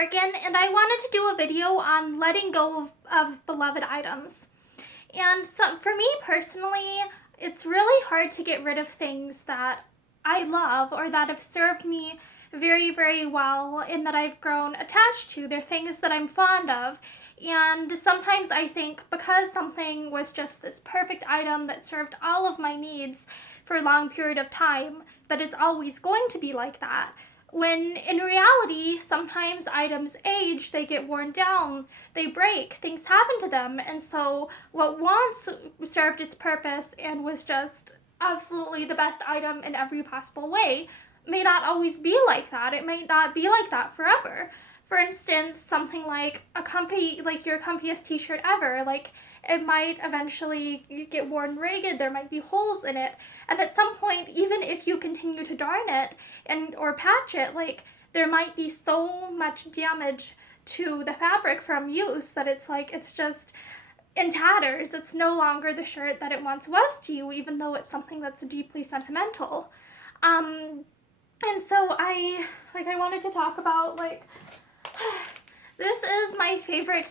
Morgan, and I wanted to do a video on letting go of beloved items. And so for me personally, it's really hard to get rid of things that I love or that have served me very, very well and that I've grown attached to. They're things that I'm fond of. And sometimes I think because something was just this perfect item that served all of my needs for a long period of time, that it's always going to be like that. When in reality, sometimes items age, they get worn down, they break, things happen to them. And so what once served its purpose and was just absolutely the best item in every possible way may not always be like that. It may not be like that forever. For instance, something like a comfy, like your comfiest t-shirt ever, like it might eventually get worn ragged, there might be holes in it, and at some point, even if you continue to darn it and or patch it, like there might be so much damage to the fabric from use that it's just in tatters. It's no longer the shirt that it once was to you, even though it's something that's deeply sentimental. And so I wanted to talk about this is my favorite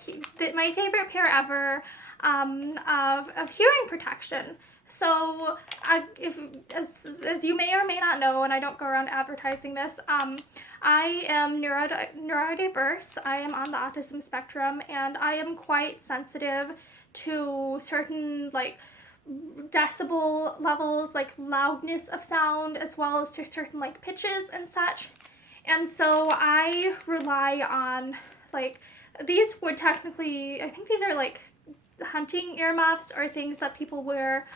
pair ever of hearing protection. So as you may or may not know, and I don't go around advertising this, I am neurodiverse. I am on the autism spectrum, and I am quite sensitive to certain decibel levels, like loudness of sound, as well as to certain pitches and such. And so I rely on these would technically, I think these are hunting earmuffs or things that people wear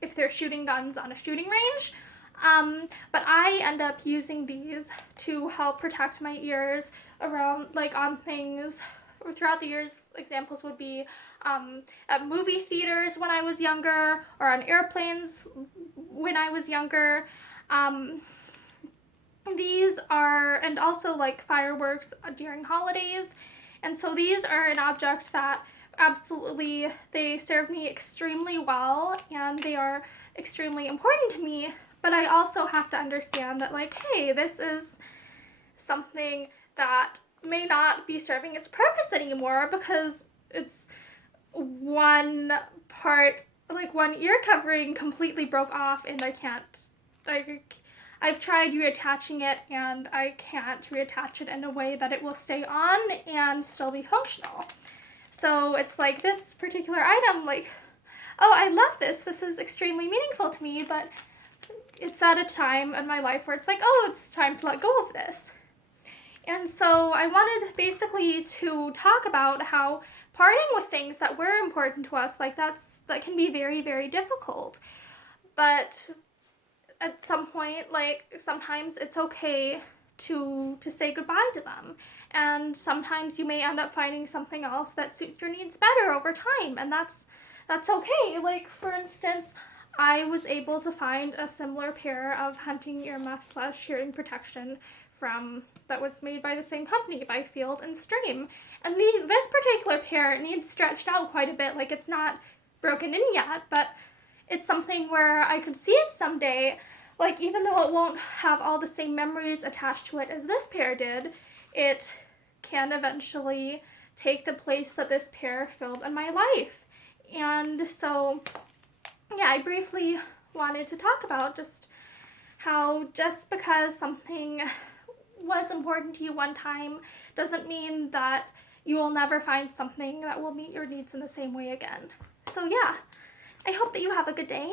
if they're shooting guns on a shooting range. But I end up using these to help protect my ears around on things throughout the years. Examples would be at movie theaters when I was younger, or on airplanes when I was younger. These are, and also fireworks during holidays. And so these are an object that absolutely, they serve me extremely well, and they are extremely important to me. But I also have to understand that hey, this is something that may not be serving its purpose anymore because it's one part, one ear covering completely broke off, and I can't, I've tried reattaching it, and I can't reattach it in a way that it will stay on and still be functional. So it's this particular item, oh, I love this. This is extremely meaningful to me, but it's at a time in my life where it's oh, it's time to let go of this. And so I wanted basically to talk about how parting with things that were important to us, that can be very, very difficult. But at some point, sometimes it's okay to say goodbye to them. And sometimes you may end up finding something else that suits your needs better over time, and that's okay. For instance, I was able to find a similar pair of hunting earmuffs / hearing protection that was made by the same company, by Field and Stream. And this particular pair needs stretched out quite a bit. It's not broken in yet, but it's something where I could see it someday. Even though it won't have all the same memories attached to it as this pair did, it can eventually take the place that this pair filled in my life. And so, yeah, I briefly wanted to talk about just how just because something was important to you one time doesn't mean that you will never find something that will meet your needs in the same way again. So yeah, I hope that you have a good day.